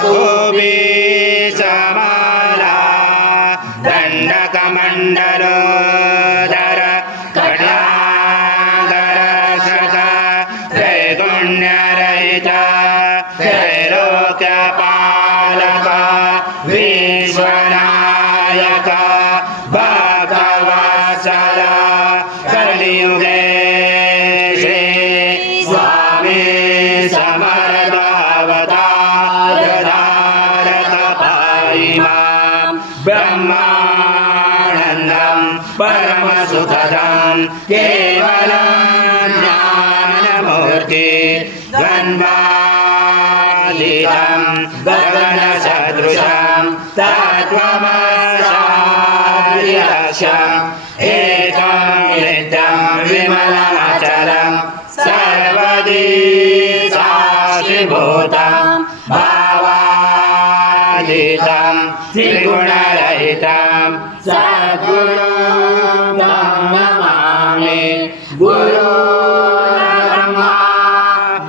कोबी समाला दंडकमंडलोदर कटागर सका त्रैगुण्यरहित त्रैलोक्यपालक विश्वनायक भगवत्सल कलियुगे श्री स्वामी समर्थ ब्रह्मानंदं परमसुखदं केवलं ज्ञानमूर्ति द्वन्द्वातीतं गगनसदृशं तत्त्वमसाद्यक्षम् एकं नित्यं विमलमचलं सर्वदी साक्षिभूतं भावातीतं त्रिगुणरहितं सद्गुरुं नमामि। गुरुर्ब्रह्मा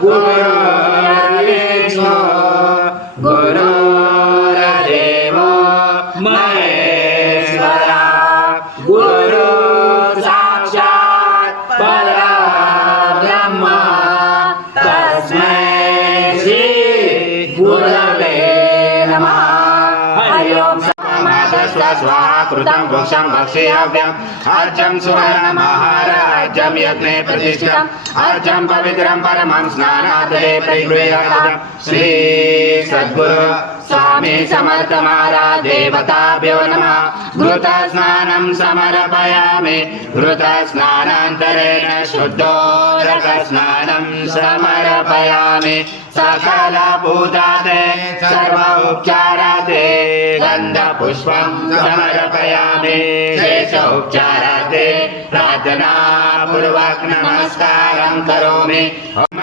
गुरुर्विष्णु गुरुर्देवो महेश्वरा गुरुर्साक्षात् परब्रह्म तस्मै श्री गुरवे नमः। हरि ओम स्वाकृतं भोक्षं भक्षेयव्यम् अर्जं सुवर्णमहाराज्यं यज्ञे प्रतिष्ठितम् अर्जं पवित्रं परमं स्नानादे परिगृह्यताम्। श्री सद्गुरु स्वामी समर्थ महाराज देवताभ्यो नमः। घृतस्नानं समर्पयामि घृतस्नानान्तरेण शुद्धोदकस्नानं समर्पयामि। सकलभूतादे सर्व उपचारादे गन्धपुष्पं समर्पयामि। शेषोपचारादे प्रार्थनापूर्वक नमस्कारं करोमि। ओम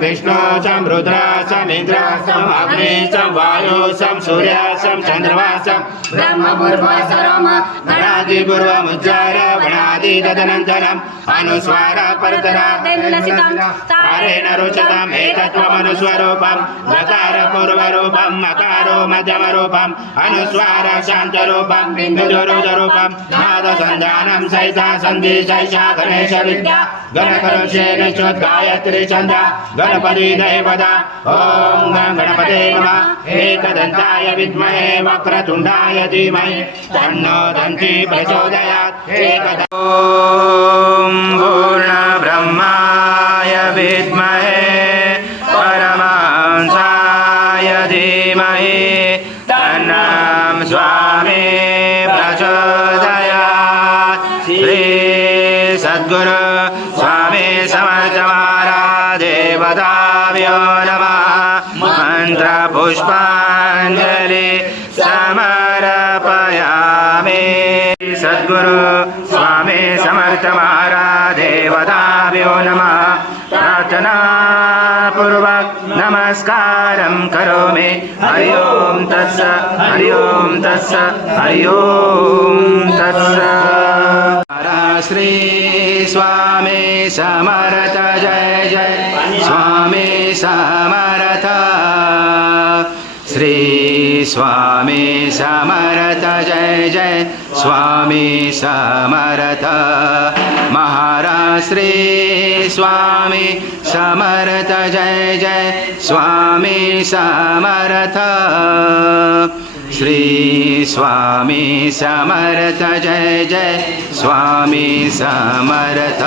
विष्णु सं रुद्र सं इंद्र सं अग्नि सं वायु सं सूर्य सं चंद्रमा सं ब्रह्मपूर्वसरम गणादिपूर्वमुच्चार वणादि तदनन्तरम् अनुस्वार परतरादेवलसितं तारेण रुचितम् एकत्वमनुस्वरूपं नकारपूर्वरूपं मकारो मध्यमरूपं अनुस्वार शान्तरूपं बिन्दुरुद्ररूपं नादसन्धानं सहिता सन्धि सैषा गणेश विद्या गणकरुषेण गायत्री छंदा गणपति देवता। ओम गणपते नमः। एकदन्ताय विद्महे वक्रतुण्डाय धीमहि तन्नो दन्ती प्रचोदयात्। ओम पूर्णब्रह्माय विद्महे परमहंसाय धीमहि तन्नो स्वामी प्रचोदयात्। श्री सद्गुरु स्वामी समर्थ महाराज देवताभ्यो नमः। मंत्र पुष्पांजलि समर्पयामि। सद्गुरु स्वामी समर्थ महाराज देवताभ्यो नमः। प्रार्थना पूर्वक नमस्कारं करोमि। हरि ओम तत्सत् हरि ओम तत्सत् हरि ओम तत्सत्। श्री स्वामी समर्थ जय जय स्वामी समर्थ। श्री स्वामी समर्थ जय जय स्वामी समर्थ। महाराज श्री स्वामी समर्थ जय जय स्वामी समर्थ। श्री स्वामी समर्थ जय जय स्वामी समर्थ।